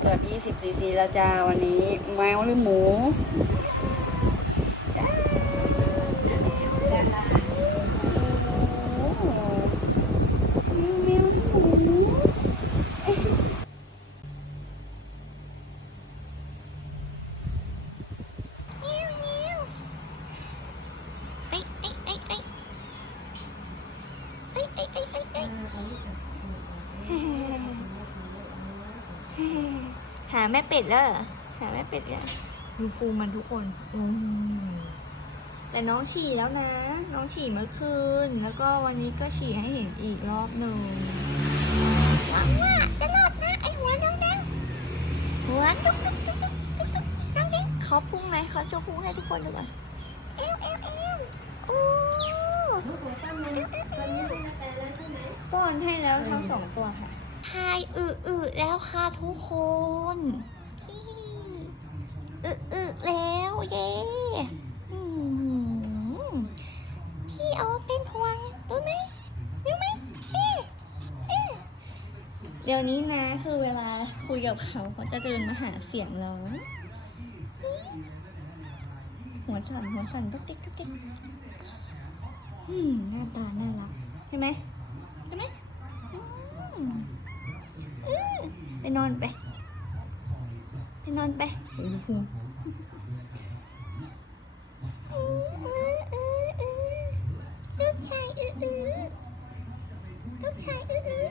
เกือบ 20ซีซีแล้วจ้าวันนี้แมวหรือหมูจ้าโอ้โหแมว แม่เป็ดแล้วเหรอหาแม่เป็ดแล้วดูภูมิมันทุกคนอืมแต่น้องฉี่แล้วนะ น้องฉี่เมื่อคืน แล้วก็วันนี้ก็ฉี่ให้เห็นอีกรอบหนึ่งหวังว่าจะรอดนะไอหัวน้องแดงหัวดุ๊กดุ๊กดุ๊กดุ๊กดุ๊กดุ๊กน้องแดงขอพุ่งไหมขอโชว์พุ่งให้ทุกคนดูก่อนเอวเอวเอวโอ้ป้อนให้แล้วทั้งสองตัวค่ะ ทายอึอึแล้วค่ะทุกคนอึอึแล้วเย้พี่โอเป็นห่วงรู้ไหมรู้ไหมพี่เดี๋ยวนี้นะคือเวลาคุยกับเขาเขาจะเดินมาหาเสียงเราหัวสั่นหัวสั่นตุ๊กติ๊กตุ๊กติ๊กอืมหน้าตาน่ารักใช่ไหมใช่ไหมอืมอืมไป นอนไป ไปนอนไปอืมอืมอืมอืมอืมลูกชายอืออือลูกชายอือ